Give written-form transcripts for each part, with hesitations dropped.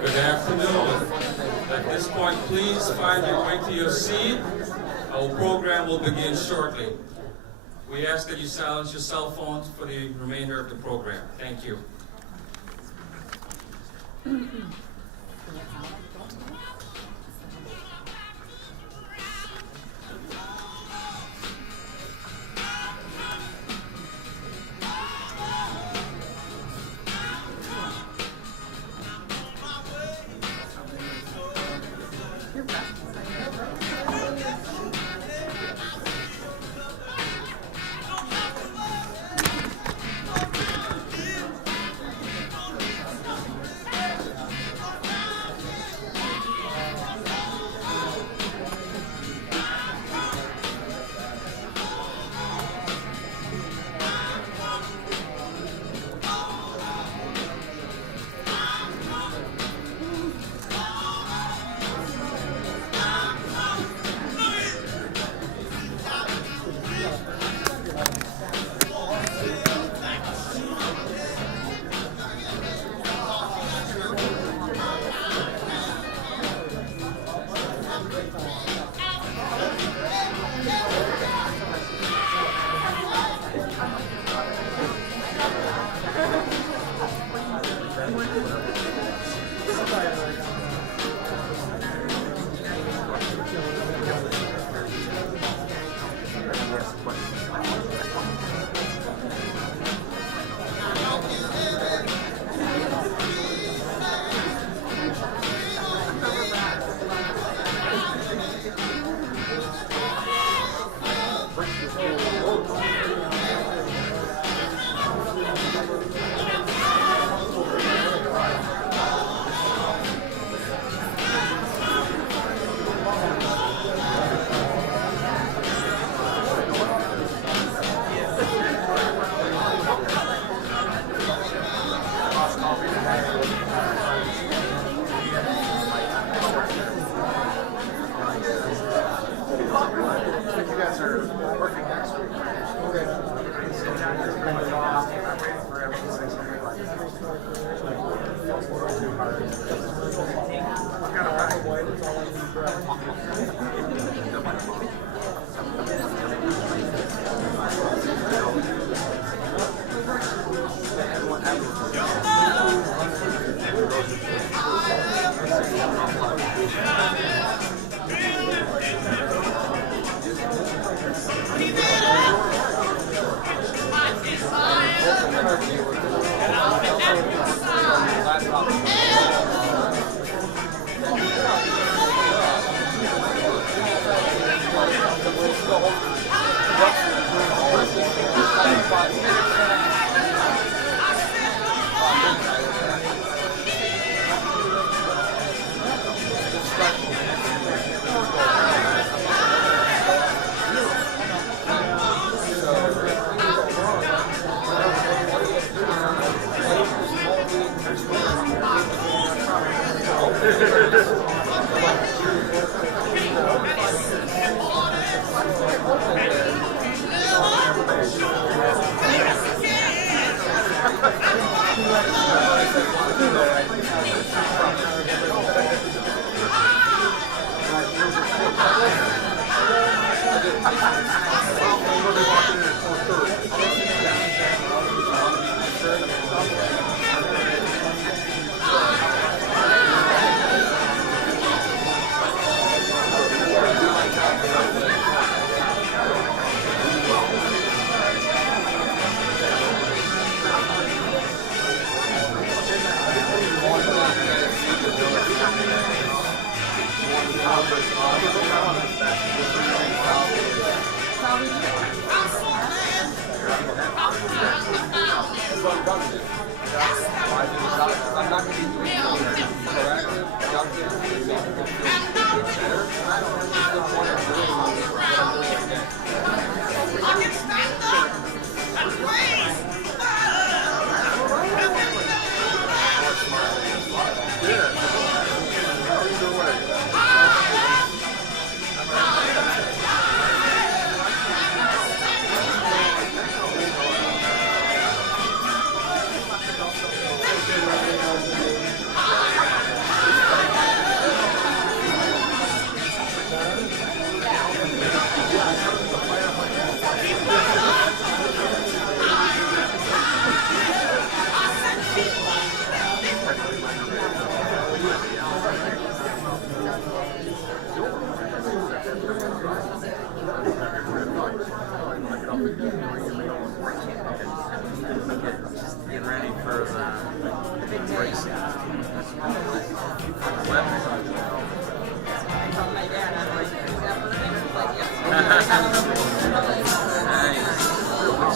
Good afternoon. At this point, please find your way to your seat. Our program will begin shortly. We ask that you silence your cell phones for the remainder of the program. Thank you.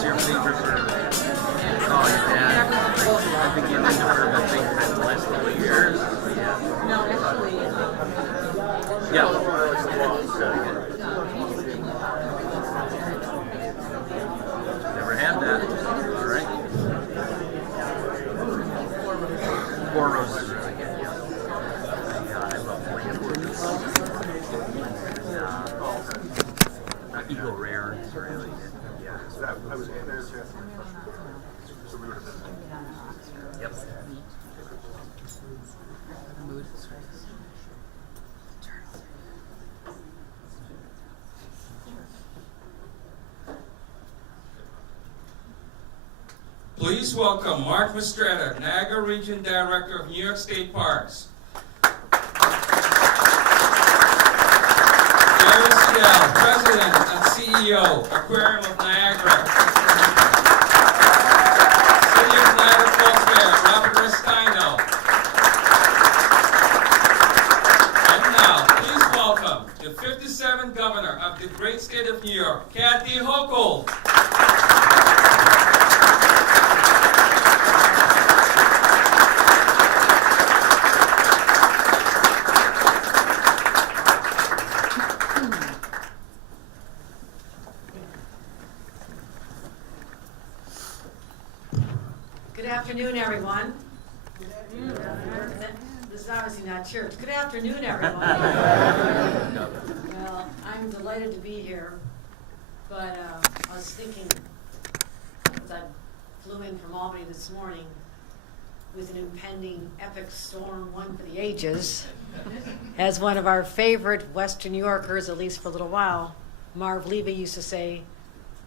your favorite bourbon? Oh, your dad? I've been getting into bourbon, I think, for the last couple of years. No, actually, Yeah. Never had that. All right. Four Roses is really good, yeah. I love Lamborghini. Eagle Rare is really good. Yeah. I was there, Yep. Please welcome Mark Mistretta, Niagara Region Director of New York State Parks. Gary Siddell, President and CEO, Aquarium of Niagara. City of Niagara Falls Mayor, Robert Restino. And now, please welcome the 57th Governor of the great state of New York, Kathy Hochul. good afternoon, everyone. This is obviously not church. Good afternoon, everyone. Well, I'm delighted to be here, but I was thinking, as I flew in from Albany this morning with an impending epic storm, one for the ages, as one of our favorite Western New Yorkers, at least for a little while, Marv Levy used to say,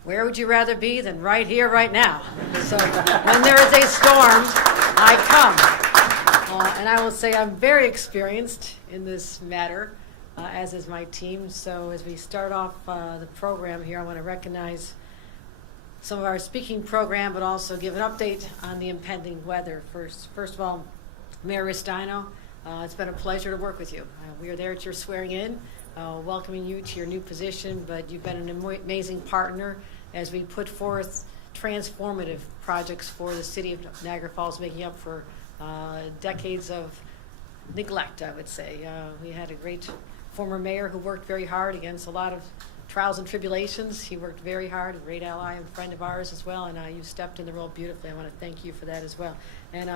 "Where would you rather be than right here, right now?" So when there is a storm, I come. And I will say I'm very experienced in this matter, as is my team. So as we start off the program here, I want to recognize some of our speaking program, but also give an update on the impending weather. First of all, Mayor Restino, it's been a pleasure to work with you. We are there at your swearing in, welcoming you to your new position, but you've been an amazing partner as we put forth transformative projects for the city of Niagara Falls, making up for decades of neglect, I would say. We had a great former mayor who worked very hard against a lot of trials and tribulations. He worked very hard, a great ally and friend of ours as well, and you stepped in the role beautifully. I want to thank you for that as well. And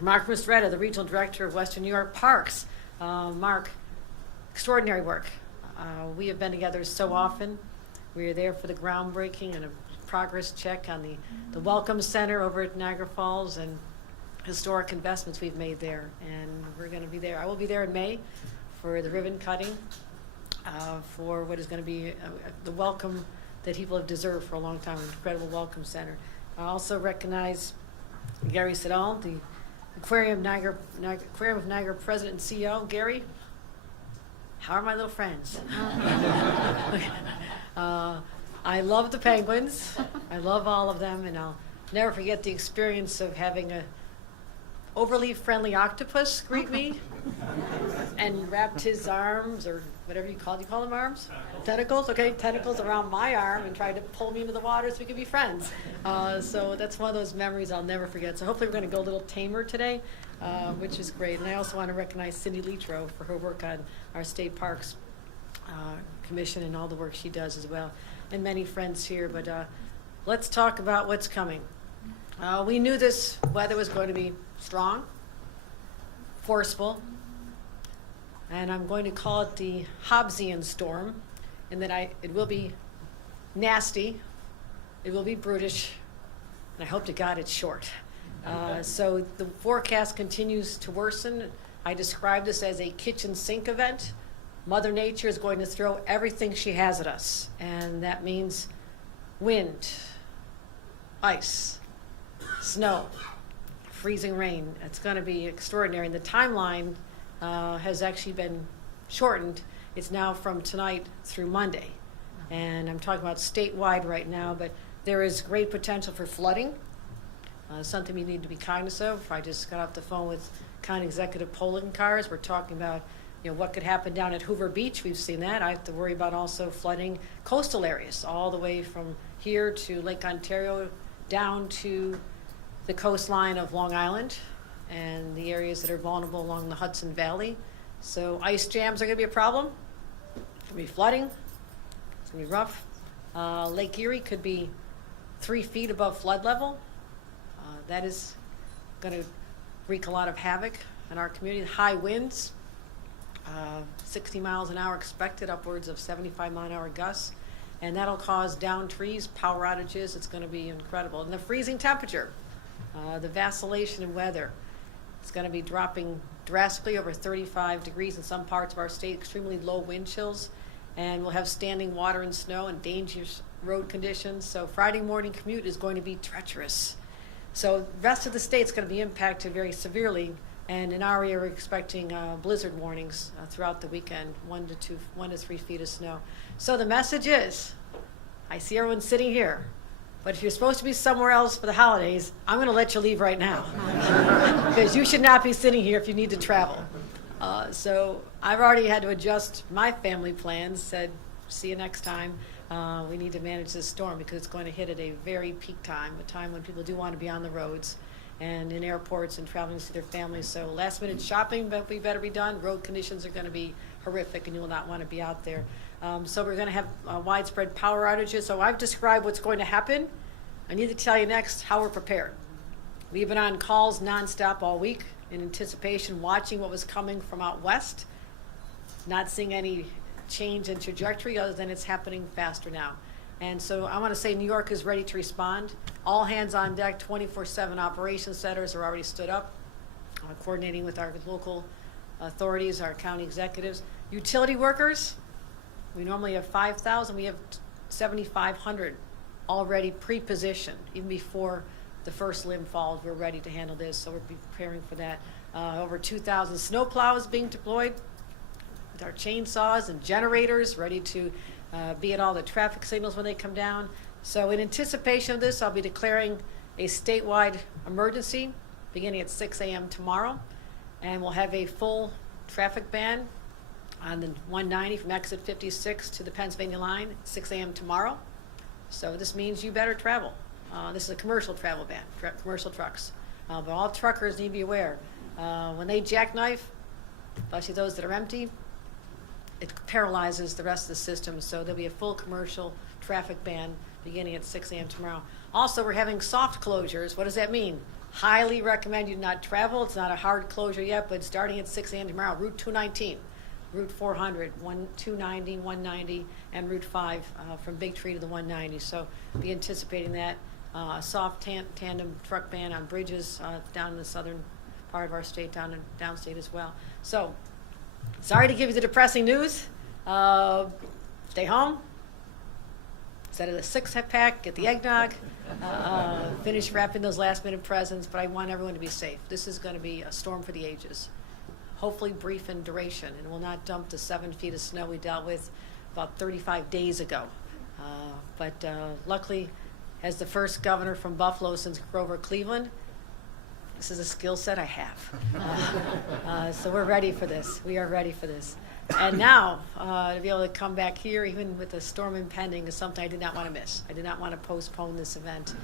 Mark Mistretta, the Regional Director of Western New York Parks. Mark, extraordinary work. We have been together so often. We are there for the groundbreaking and a progress check on the Welcome Center over at Niagara Falls and historic investments we've made there. And we're going to be there. I will be there in May for the ribbon cutting for what is going to be the welcome that people have deserved for a long time, an incredible welcome center. I also recognize Gary Siddell, the Aquarium of Niagara President and CEO. Gary, how are my little friends? I love the penguins. I love all of them, and I'll never forget the experience of having a overly friendly octopus greet me and wrapped his arms, or whatever you call them arms? Tentacles, okay, tentacles around my arm and tried to pull me into the water so we could be friends. So that's one of those memories I'll never forget. So hopefully we're going to go a little tamer today, which is great. And I also want to recognize Cindy Litro for her work on our State Parks Commission and all the work she does as well, and many friends here. But let's talk about what's coming. We knew this weather was going to be strong, forceful, and I'm going to call it the Hobbesian storm, in that it will be nasty, it will be brutish, and I hope to God it's short. So the forecast continues to worsen. I describe this as a kitchen sink event. Mother Nature is going to throw everything she has at us, and that means wind, ice, snow, freezing rain. It's going to be extraordinary. And the timeline has actually been shortened. It's now from tonight through Monday. And I'm talking about statewide right now, but there is great potential for flooding, something we need to be cognizant of. I just got off the phone with County Executive polling cars. We're talking about what could happen down at Hoover Beach. We've seen that. I have to worry about also flooding coastal areas all the way from here to Lake Ontario down to the coastline of Long Island and the areas that are vulnerable along the Hudson Valley. So ice jams are going to be a problem. It's going to be flooding. It's going to be rough. Lake Erie could be 3 feet above flood level. That is going to wreak a lot of havoc in our community. High winds, 60 miles an hour expected, upwards of 75-mile-an-hour gusts. And that'll cause downed trees, power outages. It's going to be incredible. And the freezing temperature, the vacillation in weather, it's going to be dropping drastically over 35 degrees in some parts of our state, extremely low wind chills. And we'll have standing water and snow and dangerous road conditions. So Friday morning commute is going to be treacherous. So the rest of the state's going to be impacted very severely. And in our area, we're expecting blizzard warnings throughout the weekend, 1 to 3 feet of snow. So the message is, I see everyone sitting here, but if you're supposed to be somewhere else for the holidays, I'm going to let you leave right now. Because you should not be sitting here if you need to travel. So I've already had to adjust my family plans, said, see you next time. We need to manage this storm because it's going to hit at a very peak time, a time when people do want to be on the roads and in airports and traveling to see their families. So last minute shopping we better be done. Road conditions are going to be horrific and you will not want to be out there. So we're going to have widespread power outages. So I've described what's going to happen. I need to tell you next how we're prepared. We've been on calls nonstop all week in anticipation, watching what was coming from out west, not seeing any change in trajectory other than it's happening faster now. And so I want to say New York is ready to respond. All hands on deck, 24/7 operations centers are already stood up, coordinating with our local authorities, our county executives. Utility workers, we normally have 5,000. We have 7,500 already pre-positioned. Even before the first limb falls, we're ready to handle this, so we're preparing for that. Over 2,000 snowplows being deployed with our chainsaws and generators ready to be at all the traffic signals when they come down. So in anticipation of this, I'll be declaring a statewide emergency beginning at 6 a.m. tomorrow. And we'll have a full traffic ban on the 190 from exit 56 to the Pennsylvania line at 6 a.m. tomorrow. So this means you better travel. This is a commercial travel ban, commercial trucks. But all truckers need to be aware. When they jackknife, especially those that are empty, it paralyzes the rest of the system. So there'll be a full commercial traffic ban beginning at 6 a.m. tomorrow. Also, we're having soft closures. What does that mean? Highly recommend you not travel. It's not a hard closure yet, but starting at 6 a.m. tomorrow, Route 219, Route 400, 290, 190, and Route 5 from Big Tree to the 190. So be anticipating that. Soft tandem truck ban on bridges down in the southern part of our state, downstate as well. So sorry to give you the depressing news. Stay home. Instead of the six-pack, get the eggnog. Finish wrapping those last-minute presents, but I want everyone to be safe. This is going to be a storm for the ages. Hopefully brief in duration, and will not dump the 7 feet of snow we dealt with about 35 days ago. But luckily, as the first governor from Buffalo since Grover Cleveland, this is a skill set I have. So we're ready for this. We are ready for this. And now, to be able to come back here, even with the storm impending, is something I did not want to miss. I did not want to postpone this event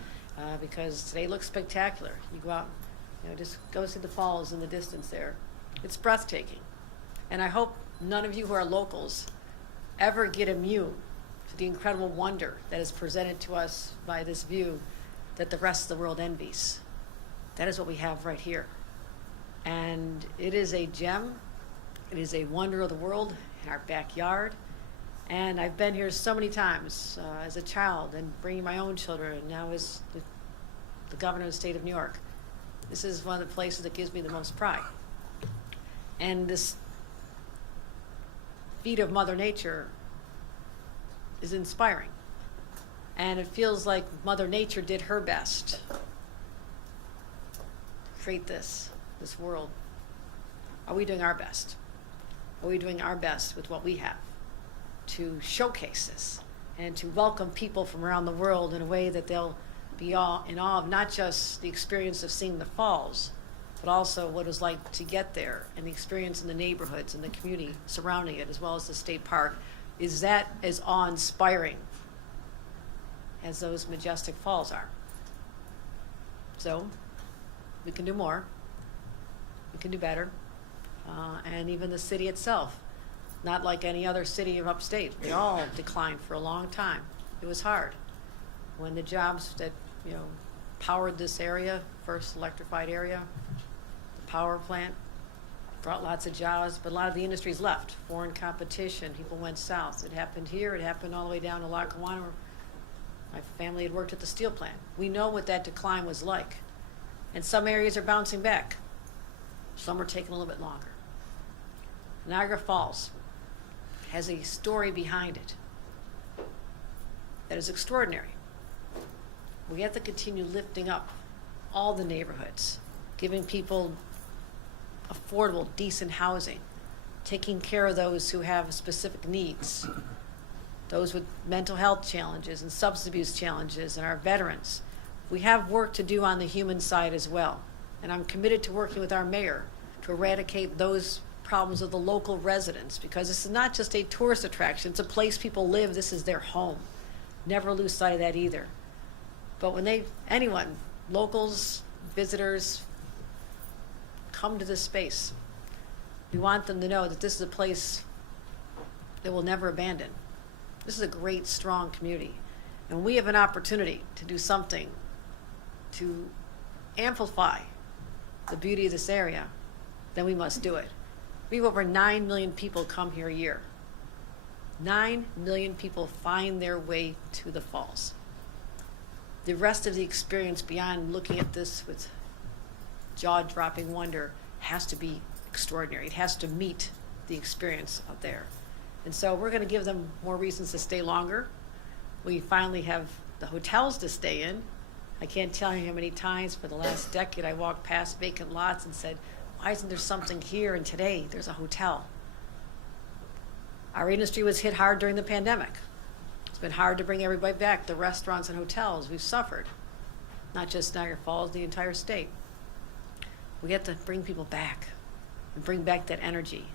because today looks spectacular. You go out, just go see the falls in the distance there. It's breathtaking. And I hope none of you who are locals ever get immune to the incredible wonder that is presented to us by this view that the rest of the world envies. That is what we have right here. And it is a gem. It is a wonder of the world in our backyard. And I've been here so many times as a child and bringing my own children, and now as the governor of the state of New York. This is one of the places that gives me the most pride. And this feat of Mother Nature is inspiring. And it feels like Mother Nature did her best to create this world. Are we doing our best? Are we doing our best with what we have to showcase this and to welcome people from around the world in a way that they'll be in awe of not just the experience of seeing the falls, but also what it was like to get there and the experience in the neighborhoods and the community surrounding it, as well as the state park, is that as awe-inspiring as those majestic falls are. So we can do more, we can do better, and even the city itself, not like any other city of upstate. We all declined for a long time. It was hard. When the jobs that, powered this area, first electrified area, the power plant, brought lots of jobs, but a lot of the industries left. Foreign competition, people went south. It happened here, it happened all the way down to Lackawanna. My family had worked at the steel plant. We know what that decline was like. And some areas are bouncing back. Some are taking a little bit longer. Niagara Falls has a story behind it that is extraordinary. We have to continue lifting up all the neighborhoods, giving people affordable, decent housing, taking care of those who have specific needs, those with mental health challenges and substance abuse challenges, and our veterans. We have work to do on the human side as well. And I'm committed to working with our mayor to eradicate those problems of the local residents, because this is not just a tourist attraction, it's a place people live, this is their home. Never lose sight of that either. But when anyone, locals, visitors, come to this space, we want them to know that this is a place that we'll never abandon. This is a great, strong community. And we have an opportunity to do something to amplify the beauty of this area, then we must do it. We have over 9 million people come here a year. 9 million people find their way to the falls. The rest of the experience beyond looking at this with jaw-dropping wonder has to be extraordinary. It has to meet the experience out there. And so we're going to give them more reasons to stay longer. We finally have the hotels to stay in. I can't tell you how many times for the last decade I walked past vacant lots and said, why isn't there something here? And today there's a hotel. Our industry was hit hard during the pandemic. It's been hard to bring everybody back. The restaurants and hotels, we've suffered. Not just Niagara Falls, the entire state. We have to bring people back and bring back that energy.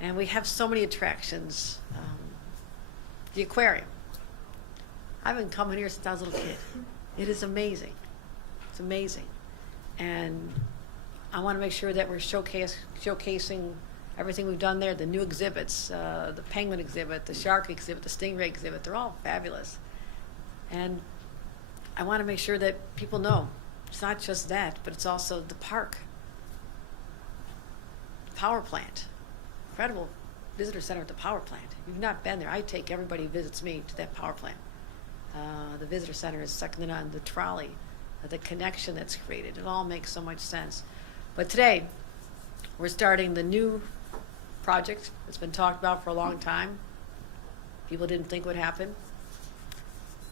And we have so many attractions. The Aquarium. I've been coming here since I was a little kid. It is amazing. It's amazing. And I want to make sure that we're showcasing everything we've done there, the new exhibits, the penguin exhibit, the shark exhibit, the stingray exhibit, they're all fabulous. And I want to make sure that people know it's not just that, but it's also the park, the power plant, incredible visitor center at the power plant. If you've not been there, I take everybody who visits me to that power plant. The visitor center is second to none. The trolley, the connection that's created, it all makes so much sense. But today, we're starting the new project that's been talked about for a long time. People didn't think would happen.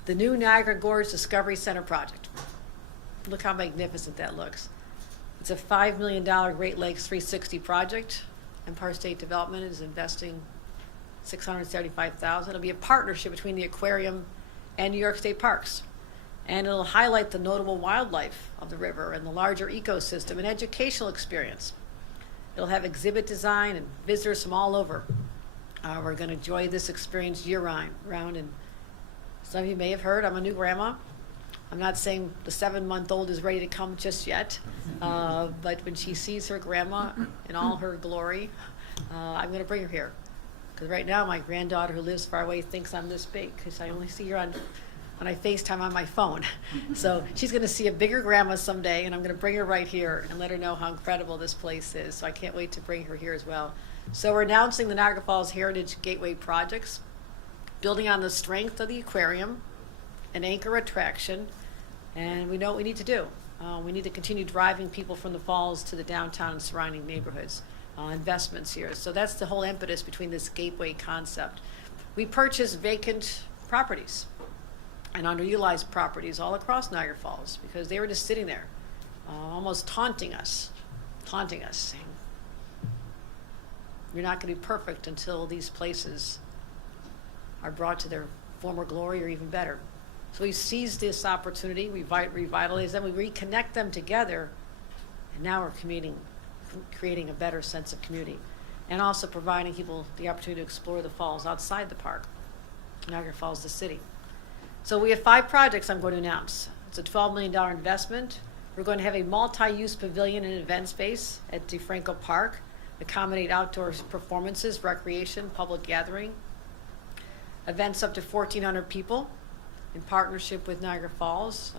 The new Niagara Gorge Discovery Center project. Look how magnificent that looks. It's a $5 million Great Lakes 360 project. Empire State Development is investing $675,000. It'll be a partnership between the Aquarium and New York State Parks. And it'll highlight the notable wildlife of the river and the larger ecosystem and educational experience. It'll have exhibit design and visitors from all over. We're going to enjoy this experience year-round. And some of you may have heard, I'm a new grandma. I'm not saying the 7-month-old is ready to come just yet, but when she sees her grandma in all her glory, I'm going to bring her here. Because right now my granddaughter who lives far away thinks I'm this big because I only see her when I FaceTime on my phone. So she's going to see a bigger grandma someday, and I'm going to bring her right here and let her know how incredible this place is. So I can't wait to bring her here as well. So we're announcing the Niagara Falls Heritage Gateway projects, building on the strength of the Aquarium, an anchor attraction, and we know what we need to do. We need to continue driving people from the falls to the downtown and surrounding neighborhoods, investments here. So that's the whole impetus between this gateway concept. We purchase vacant properties and underutilized properties all across Niagara Falls because they were just sitting there, almost taunting us, saying, you're not going to be perfect until these places are brought to their former glory or even better. So we seized this opportunity, we revitalize them, we reconnect them together, And now we're creating a better sense of community, and also providing people the opportunity to explore the falls outside the park. Niagara Falls, the city. So we have 5 projects I'm going to announce. It's a $12 million investment. We're going to have a multi-use pavilion and event space at DeFranco Park, accommodate outdoor performances, recreation, public gathering, events up to 1,400 people in partnership with Niagara Falls.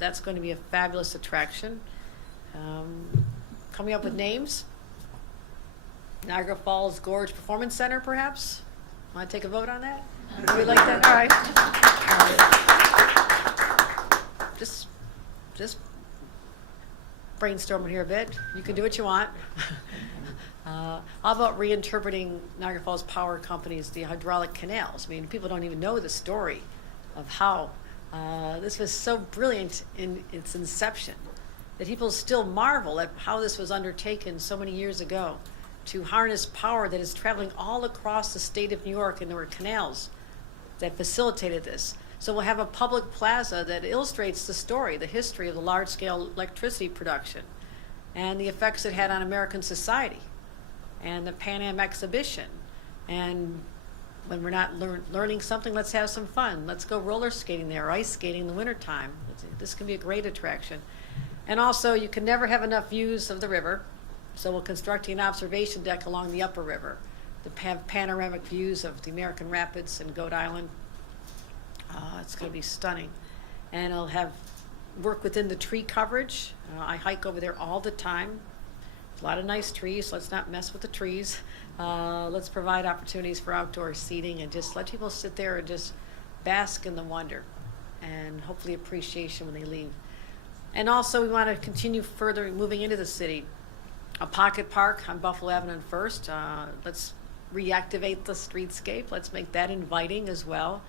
That's going to be a fabulous attraction. Coming up with names, Niagara Falls Gorge Performance Center, perhaps? Want to take a vote on that? Would we like that? All right. Just brainstorming here a bit. You can do what you want. How about reinterpreting Niagara Falls Power Company's the hydraulic canals? I mean, people don't even know the story of how this was so brilliant in its inception that people still marvel at how this was undertaken so many years ago to harness power that is traveling all across the state of New York, and there were canals that facilitated this. So we'll have a public plaza that illustrates the story, the history of the large-scale electricity production and the effects it had on American society, and the Pan Am exhibition. And when we're not learning something, let's have some fun. Let's go roller skating there, ice skating in the wintertime. This can be a great attraction. And also, you can never have enough views of the river, so we're constructing an observation deck along the upper river to have panoramic views of the American Rapids and Goat Island. It's going to be stunning. And it'll have work within the tree coverage. I hike over there all the time. A lot of nice trees, so let's not mess with the trees. Let's provide opportunities for outdoor seating and just let people sit there and just bask in the wonder and hopefully appreciation when they leave. And also, we want to continue further moving into the city. A pocket park on Buffalo Avenue and First. Let's reactivate the streetscape. Let's make that inviting as well.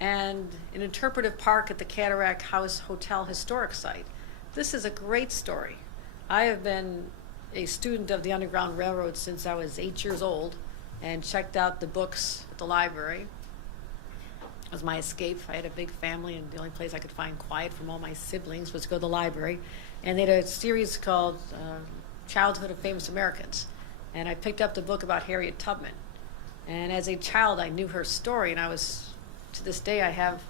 And an interpretive park at the Cataract House Hotel Historic Site. This is a great story. I have been a student of the Underground Railroad since I was 8 years old and checked out the books at the library. It was my escape. I had a big family, and the only place I could find quiet from all my siblings was to go to the library. And they had a series called Childhood of Famous Americans. And I picked up the book about Harriet Tubman. And as a child, I knew her story, and to this day, I have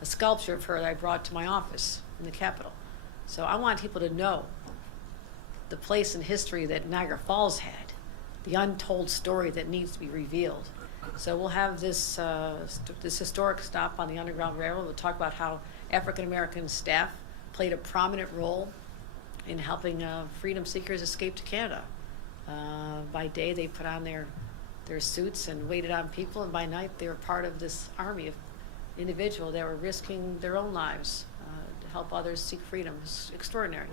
a sculpture of her that I brought to my office in the Capitol. So I want people to know the place in history that Niagara Falls had, the untold story that needs to be revealed. So we'll have this historic stop on the Underground Railroad. We'll talk about how African American staff played a prominent role in helping freedom seekers escape to Canada. By day, they put on their suits and waited on people, and by night, they were part of this army of individuals that were risking their own lives to help others seek freedom. It's extraordinary.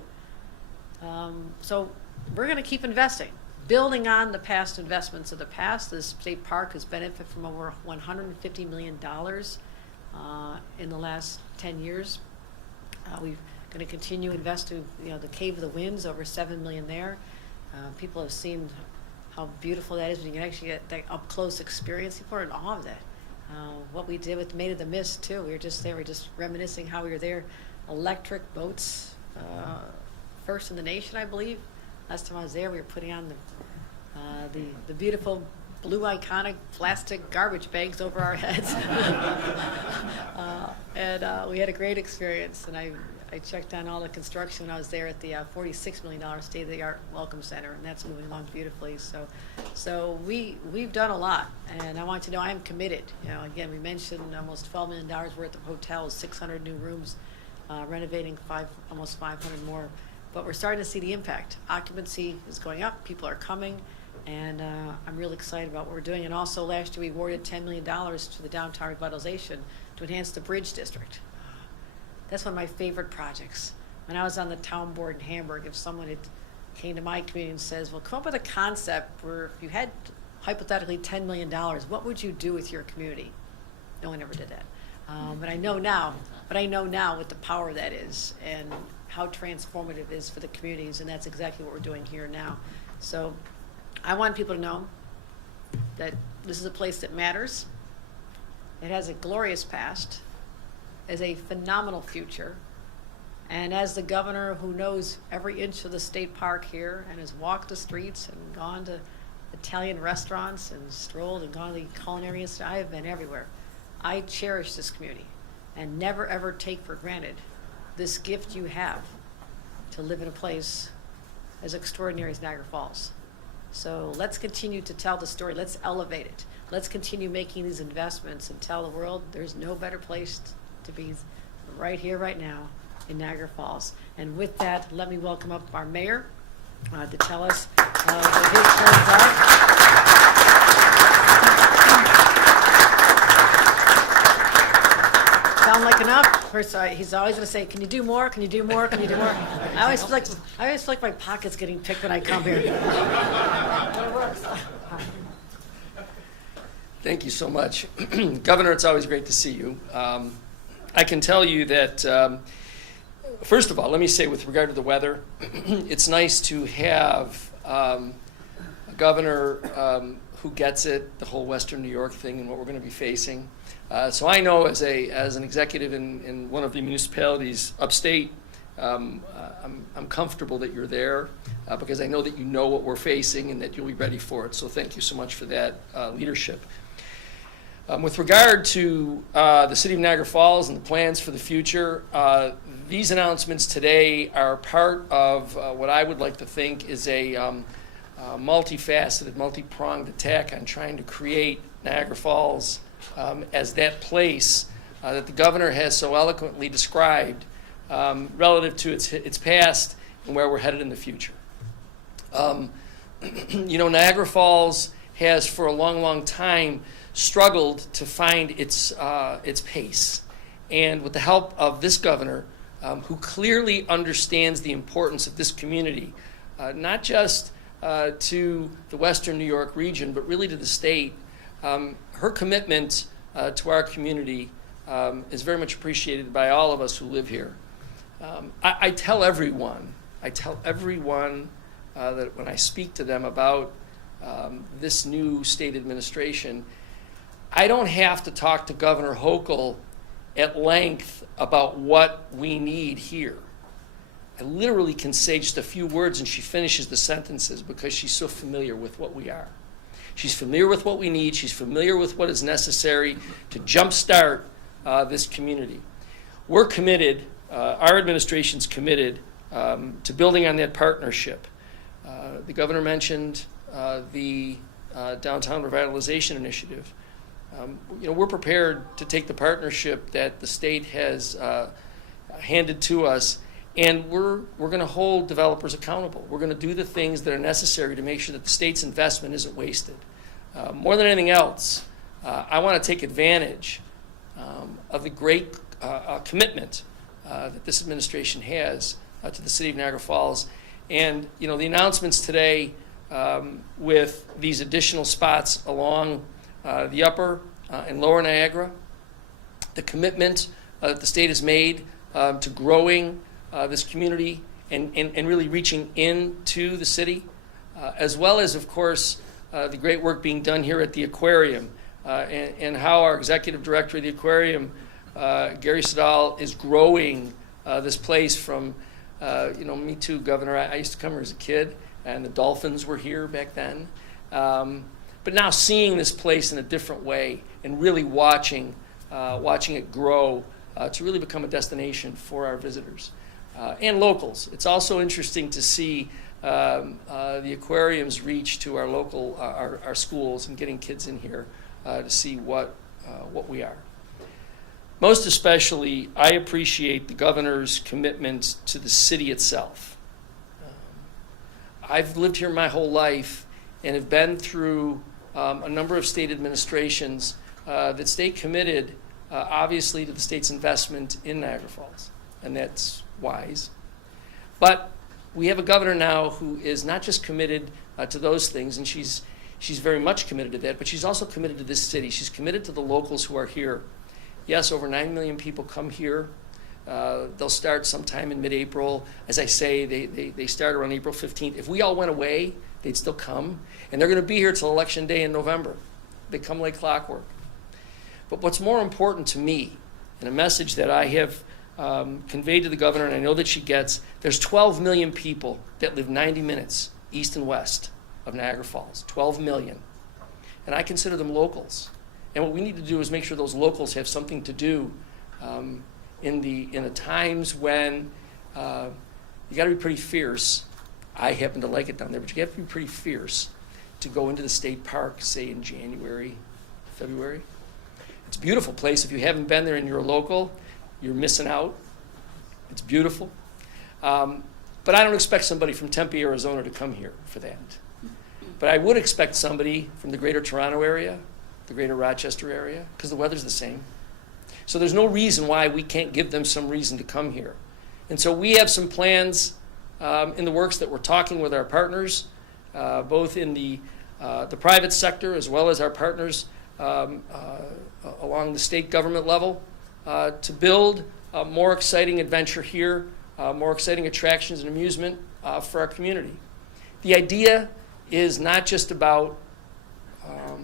So we're going to keep investing, building on the past investments of the past. This state park has benefited from over $150 million in the last 10 years. We're going to continue investing, the Cave of the Winds, over $7 million there. People have seen how beautiful that is when you can actually get that up-close experience. People are in awe of that. What we did with Maid of the Mist, too. We were just there, we were just reminiscing how we were there. Electric boats, first in the nation, I believe. Last time I was there, we were putting on the beautiful blue iconic plastic garbage bags over our heads. And we had a great experience, and I checked on all the construction when I was there at the $46 million state-of-the-art Welcome Center, and that's moving along beautifully. So we've done a lot, and I want you to know I am committed. Again, we mentioned almost $12 million worth of hotels, 600 new rooms, renovating almost 500 more. But we're starting to see the impact. Occupancy is going up, people are coming, and I'm really excited about what we're doing. And also last year we awarded $10 million to the downtown revitalization to enhance the Bridge District. That's one of my favorite projects. When I was on the town board in Hamburg, if someone came to my community and says, well, come up with a concept where if you had hypothetically $10 million, what would you do with your community? No one ever did that. But I know now what the power that is and how transformative it is for the communities, and that's exactly what we're doing here now. So I want people to know that this is a place that matters. It has a glorious past, has a phenomenal future, And as the governor who knows every inch of the state park here and has walked the streets and gone to Italian restaurants and strolled and gone to the culinary institute, I have been everywhere. I cherish this community and never ever take for granted this gift you have to live in a place as extraordinary as Niagara Falls. So let's continue to tell the story. Let's elevate it. Let's continue making these investments and tell the world there's no better place to be right here, right now in Niagara Falls. And with that, let me welcome up our mayor to tell us what his plans are. Sound like enough? First, he's always going to say, "Can you do more? Can you do more? Can you do more?" I always feel like my pocket's getting picked when I come here. But it works. Thank you so much. Governor, it's always great to see you. I can tell you that, first of all, let me say with regard to the weather, it's nice to have a governor who gets it, the whole Western New York thing and what we're going to be facing. So I know as an executive in one of the municipalities upstate, I'm comfortable that you're there because I know that you know what we're facing and that you'll be ready for it. So thank you so much for that leadership. With regard to the city of Niagara Falls and the plans for the future, these announcements today are part of what I would like to think is a multifaceted, multi-pronged attack on trying to create Niagara Falls as that place that the governor has so eloquently described relative to its past and where we're headed in the future. You know, Niagara Falls has for a long, long time struggled to find its pace. And with the help of this governor, who clearly understands the importance of this community, not just to the Western New York region, but really to the state, her commitment to our community is very much appreciated by all of us who live here. I tell everyone that when I speak to them about this new state administration, I don't have to talk to Governor Hochul at length about what we need here. I literally can say just a few words and she finishes the sentences because she's so familiar with what we are. She's familiar with what we need. She's familiar with what is necessary to jumpstart this community. We're committed, our administration's committed to building on that partnership. The governor mentioned the Downtown Revitalization Initiative. You know, we're prepared to take the partnership that the state has handed to us, and we're going to hold developers accountable. We're going to do the things that are necessary to make sure that the state's investment isn't wasted. More than anything else, I want to take advantage of the great commitment that this administration has to the city of Niagara Falls. And, you know, the announcements today with these additional spots along the upper and lower Niagara, the commitment that the state has made to growing this community and really reaching into the city, as well as, of course, the great work being done here at the Aquarium and how our executive director of the Aquarium, Gary Sedal, is growing this place from, you know, me too, Governor. I used to come here as a kid, and the dolphins were here back then. But now seeing this place in a different way and really watching it grow to really become a destination for our visitors and locals. It's also interesting to see the aquarium's reach to our local, our schools and getting kids in here to see what we are. Most especially, I appreciate the governor's commitment to the city itself. I've lived here my whole life and have been through a number of state administrations that stay committed, obviously, to the state's investment in Niagara Falls, and that's wise. But we have a governor now who is not just committed to those things, and she's very much committed to that, but she's also committed to this city. She's committed to the locals who are here. Yes, over 9 million people come here. They'll start sometime in mid-April. As I say, they start around April 15th. If we all went away, they'd still come. And they're going to be here till Election Day in November. They come like clockwork. But what's more important to me, and a message that I have conveyed to the governor, and I know that she gets, there's 12 million people that live 90 minutes east and west of Niagara Falls, 12 million. And I consider them locals. And what we need to do is make sure those locals have something to do in the times when you got to be pretty fierce. I happen to like it down there, but you have to be pretty fierce to go into the state park, say in January, February. It's a beautiful place. If you haven't been there and you're a local, you're missing out. It's beautiful. But I don't expect somebody from Tempe, Arizona to come here for that. But I would expect somebody from the greater Toronto area, the greater Rochester area, because the weather's the same. So there's no reason why we can't give them some reason to come here. And so we have some plans in the works that we're talking with our partners, both in the private sector as well as our partners along the state government level, to build a more exciting adventure here, more exciting attractions and amusement for our community. The idea is not just about, I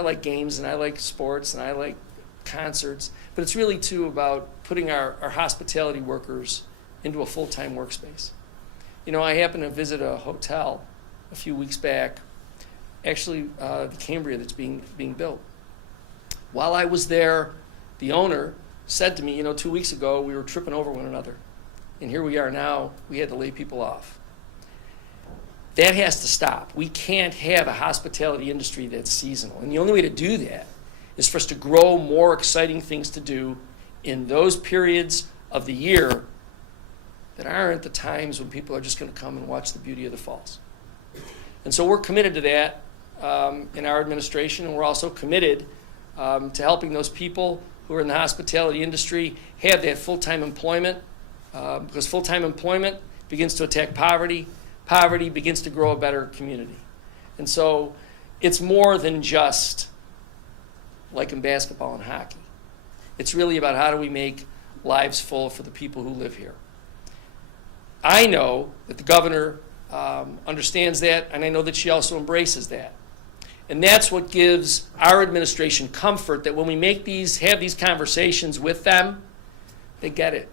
like games and I like sports and I like concerts, but it's really too about putting our hospitality workers into a full-time workspace. I happened to visit a hotel a few weeks back, actually the Cambria that's being built. While I was there, the owner said to me, 2 weeks ago, we were tripping over one another. And here we are now, we had to lay people off. That has to stop. We can't have a hospitality industry that's seasonal. And the only way to do that is for us to grow more exciting things to do in those periods of the year that aren't the times when people are just going to come and watch the beauty of the falls. And so we're committed to that in our administration, and we're also committed to helping those people who are in the hospitality industry have that full-time employment, because full-time employment begins to attack poverty. Poverty begins to grow a better community. And so it's more than just like in basketball and hockey. It's really about how do we make lives full for the people who live here. I know that the governor understands that, and I know that she also embraces that. And that's what gives our administration comfort that when we have these conversations with them, they get it.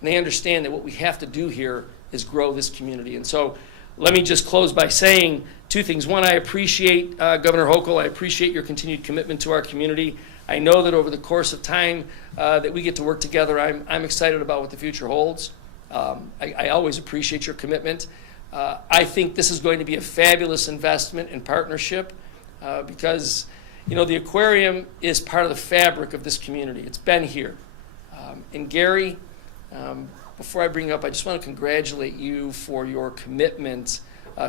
And they understand that what we have to do here is grow this community. And so let me just close by saying two things. One, I appreciate Governor Hochul. I appreciate your continued commitment to our community. I know that over the course of time that we get to work together, I'm excited about what the future holds. I always appreciate your commitment. I think this is going to be a fabulous investment and partnership because, the aquarium is part of the fabric of this community. It's been here. And Gary, before I bring it up, I just want to congratulate you for your commitment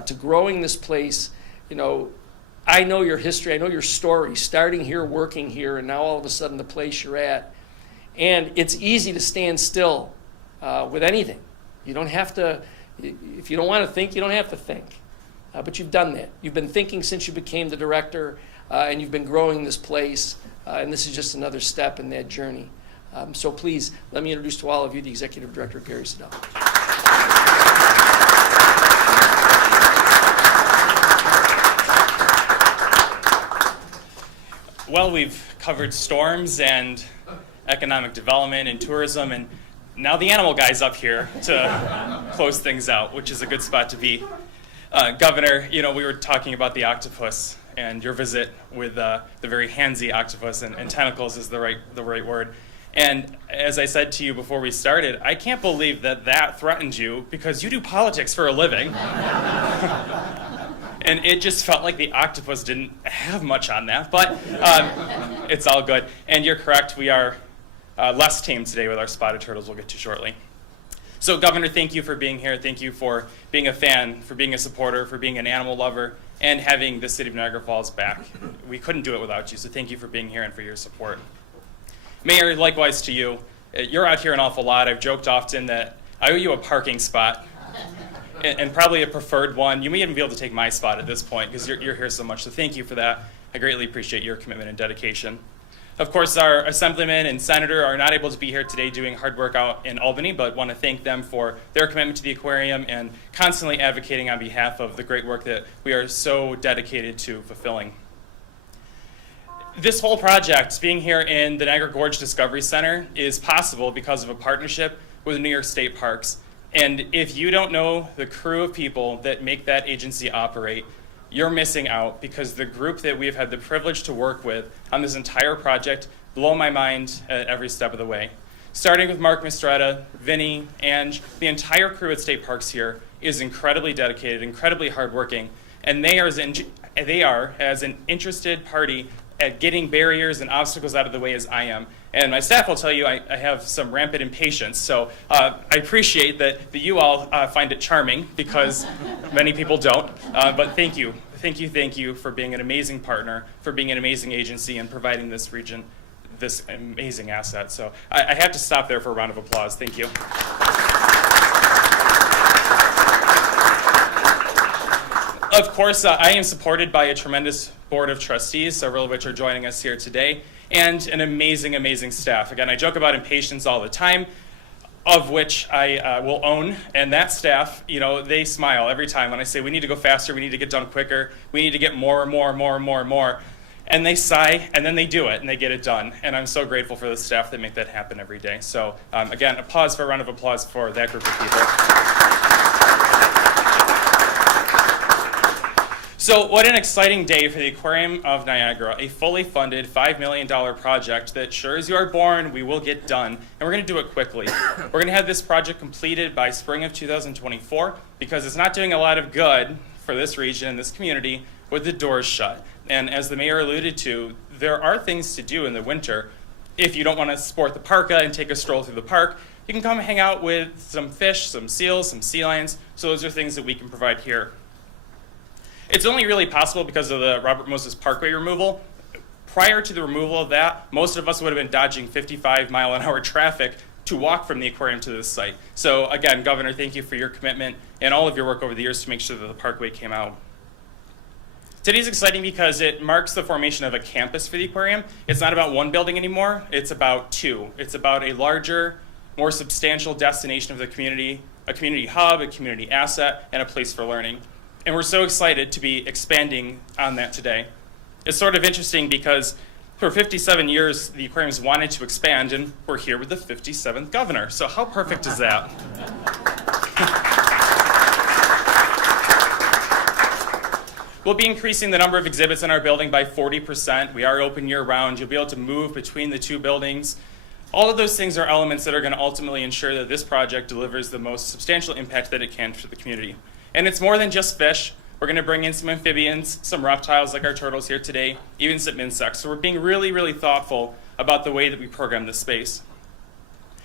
to growing this place. I know your history, I know your story, starting here, working here, and now all of a sudden the place you're at. And it's easy to stand still with anything. You don't have to, if you don't want to think, you don't have to think. But you've done that. You've been thinking since you became the director, and you've been growing this place, and this is just another step in that journey. So please, let me introduce to all of you the Executive Director, Gary Siddell. Well, we've covered storms and economic development and tourism, and now the animal guy's up here to close things out, which is a good spot to be. Governor, we were talking about the octopus and your visit with the very handsy octopus, and tentacles is the right word. And as I said to you before we started, I can't believe that threatened you because you do politics for a living. And it just felt like the octopus didn't have much on that, but it's all good. And you're correct, we are less tame today with our spotted turtles we'll get to shortly. So Governor, thank you for being here. Thank you for being a fan, for being a supporter, for being an animal lover, and having the city of Niagara Falls back. We couldn't do it without you, so thank you for being here and for your support. Mayor, likewise to you. You're out here an awful lot. I've joked often that I owe you a parking spot, and probably a preferred one. You may even be able to take my spot at this point because you're here so much, so thank you for that. I greatly appreciate your commitment and dedication. Of course, our assemblyman and senator are not able to be here today doing hard work out in Albany, but want to thank them for their commitment to the aquarium and constantly advocating on behalf of the great work that we are so dedicated to fulfilling. This whole project, being here in the Niagara Gorge Discovery Center, is possible because of a partnership with New York State Parks. And if you don't know the crew of people that make that agency operate, you're missing out, because the group that we've had the privilege to work with on this entire project blow my mind at every step of the way. Starting with Mark Mistretta, Vinny, Ange, the entire crew at State Parks here is incredibly dedicated, incredibly hardworking, and they are as an interested party at getting barriers and obstacles out of the way as I am. And my staff will tell you I have some rampant impatience, so I appreciate that you all find it charming, because many people don't. But thank you for being an amazing partner, for being an amazing agency, and providing this region this amazing asset. So I have to stop there for a round of applause. Thank you. Of course, I am supported by a tremendous board of trustees, several of which are joining us here today, and an amazing, amazing staff. Again, I joke about impatience all the time, of which I will own, and that staff, you know, they smile every time when I say we need to go faster, we need to get done quicker, we need to get more and more and more and more and more. And they sigh, and then they do it, and they get it done. And I'm so grateful for the staff that make that happen every day. So again, a round of applause for that group of people. So what an exciting day for the Aquarium of Niagara, a fully funded $5 million project that, sure as you are born, we will get done. And we're going to do it quickly. We're going to have this project completed by spring of 2024, because it's not doing a lot of good for this region and this community with the doors shut. And as the mayor alluded to, there are things to do in the winter. If you don't want to sport the parka and take a stroll through the park, you can come hang out with some fish, some seals, some sea lions. So those are things that we can provide here. It's only really possible because of the Robert Moses Parkway removal. Prior to the removal of that, most of us would have been dodging 55-mile-an-hour traffic to walk from the aquarium to this site. So again, Governor, thank you for your commitment and all of your work over the years to make sure that the parkway came out. Today's exciting because it marks the formation of a campus for the aquarium. It's not about one building anymore, it's about two. It's about a larger, more substantial destination of the community, a community hub, a community asset, and a place for learning. And we're so excited to be expanding on that today. It's sort of interesting because for 57 years, the aquarium's wanted to expand, and we're here with the 57th governor. So how perfect is that? We'll be increasing the number of exhibits in our building by 40%. We are open year-round. You'll be able to move between the two buildings. All of those things are elements that are going to ultimately ensure that this project delivers the most substantial impact that it can for the community. And it's more than just fish. We're going to bring in some amphibians, some reptiles like our turtles here today, even some insects. So we're being really, really thoughtful about the way that we program this space.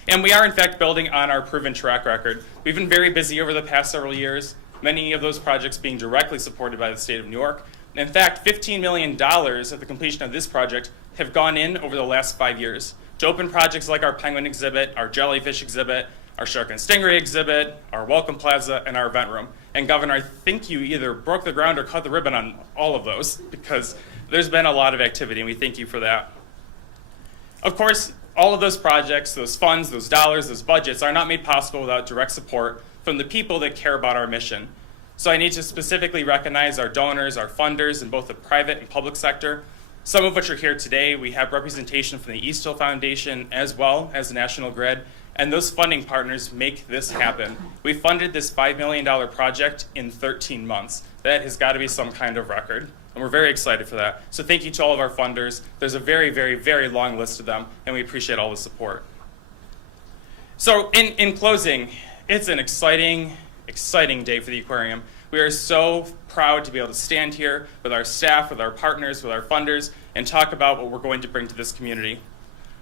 And we are, in fact, building on our proven track record. We've been very busy over the past several years, many of those projects being directly supported by the state of New York. In fact, $15 million at the completion of this project have gone in over the last 5 years to open projects like our penguin exhibit, our jellyfish exhibit, our shark and stingray exhibit, our welcome plaza, and our event room. And Governor, I think you either broke the ground or cut the ribbon on all of those, because there's been a lot of activity, and we thank you for that. Of course, all of those projects, those funds, those dollars, those budgets are not made possible without direct support from the people that care about our mission. So I need to specifically recognize our donors, our funders in both the private and public sector, some of which are here today. We have representation from the East Hill Foundation as well as the National Grid, and those funding partners make this happen. We funded this $5 million project in 13 months. That has got to be some kind of record, and we're very excited for that. So thank you to all of our funders. There's a very, very, very long list of them, and we appreciate all the support. So in closing, it's an exciting, exciting day for the aquarium. We are so proud to be able to stand here with our staff, with our partners, with our funders, and talk about what we're going to bring to this community.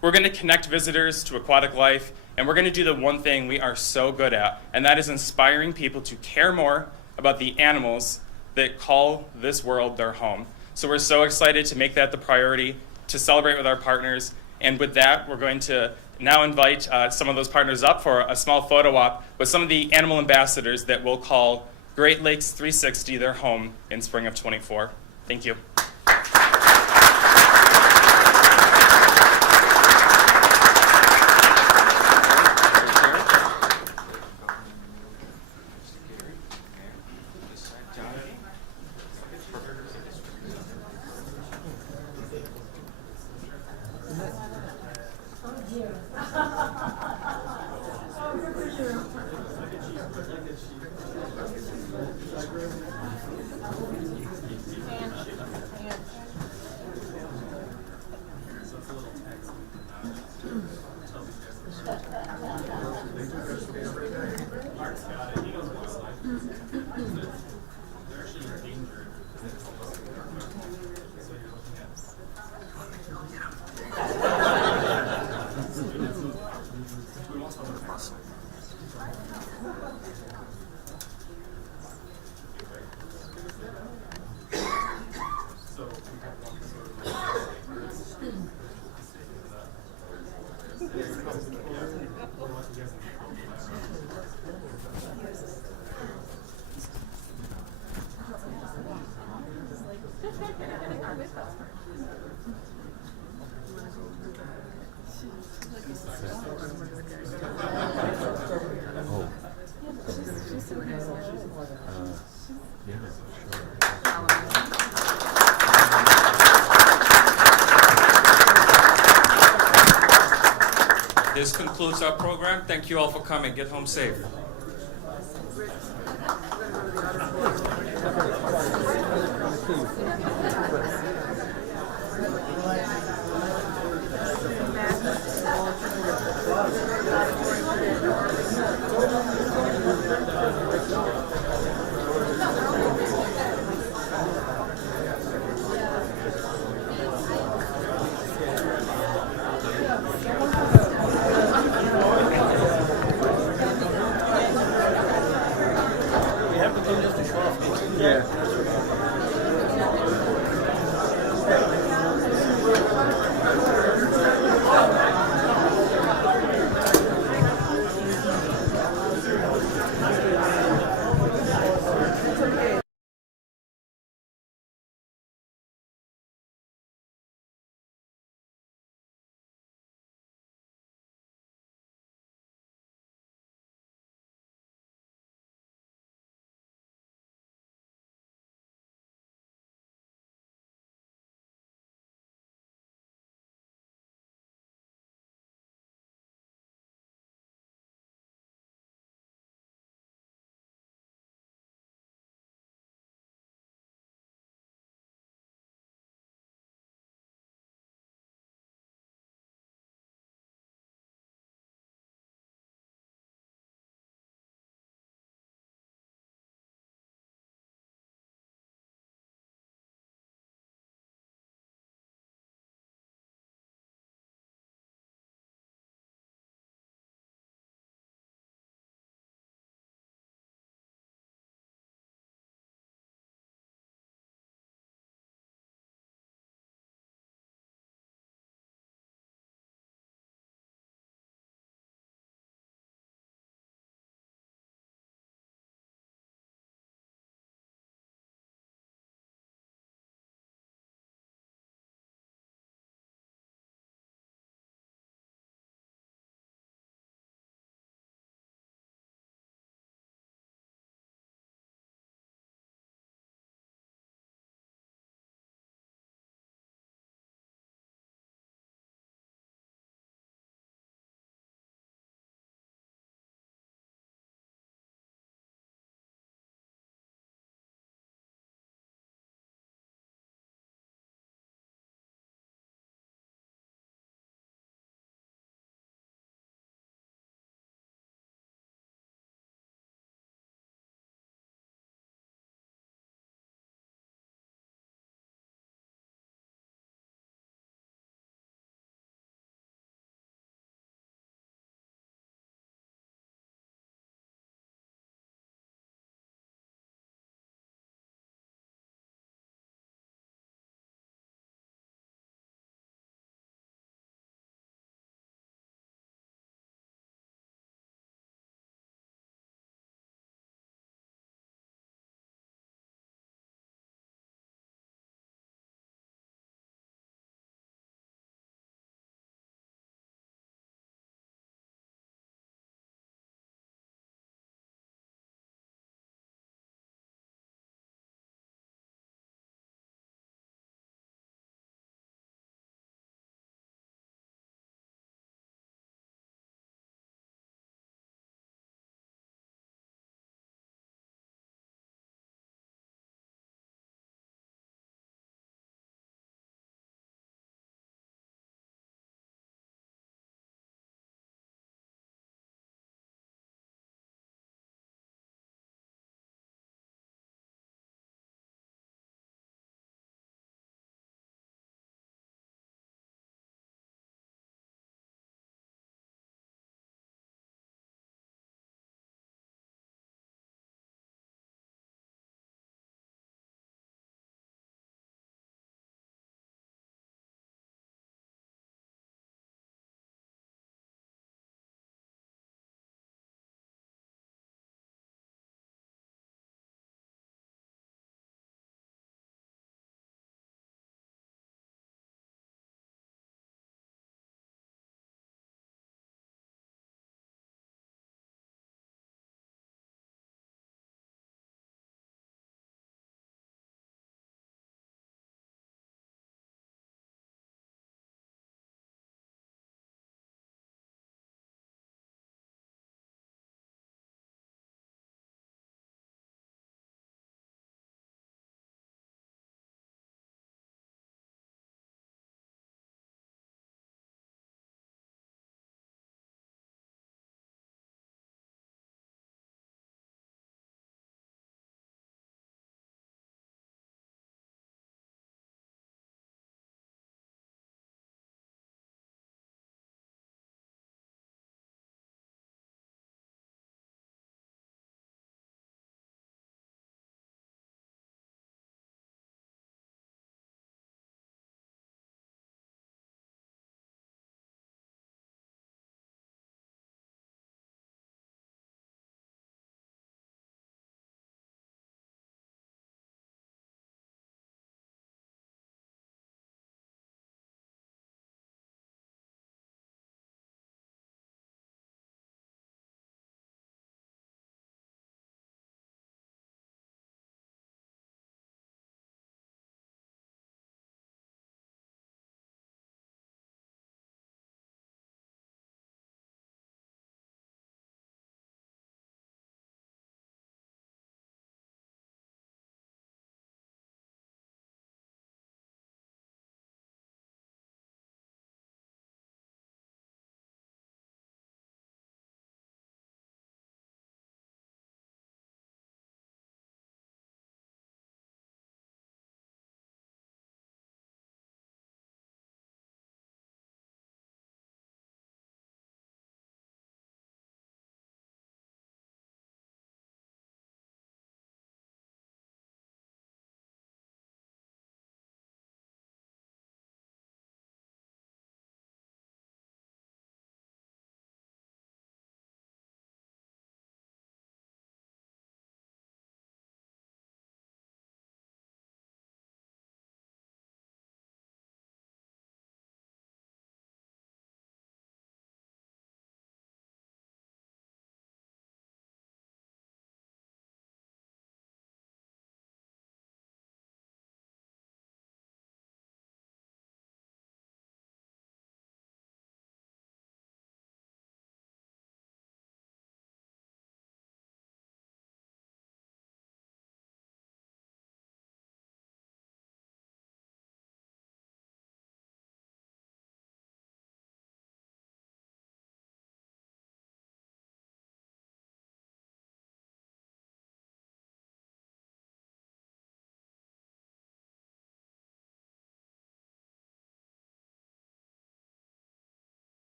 We're going to connect visitors to aquatic life, and we're going to do the one thing we are so good at, and that is inspiring people to care more about the animals that call this world their home. So we're so excited to make that the priority, to celebrate with our partners, and with that, we're going to now invite some of those partners up for a small photo op with some of the animal ambassadors that will call Great Lakes 360 their home in spring of '24. Thank you. This concludes our program. Thank you all for coming. Get home safe. Thank you.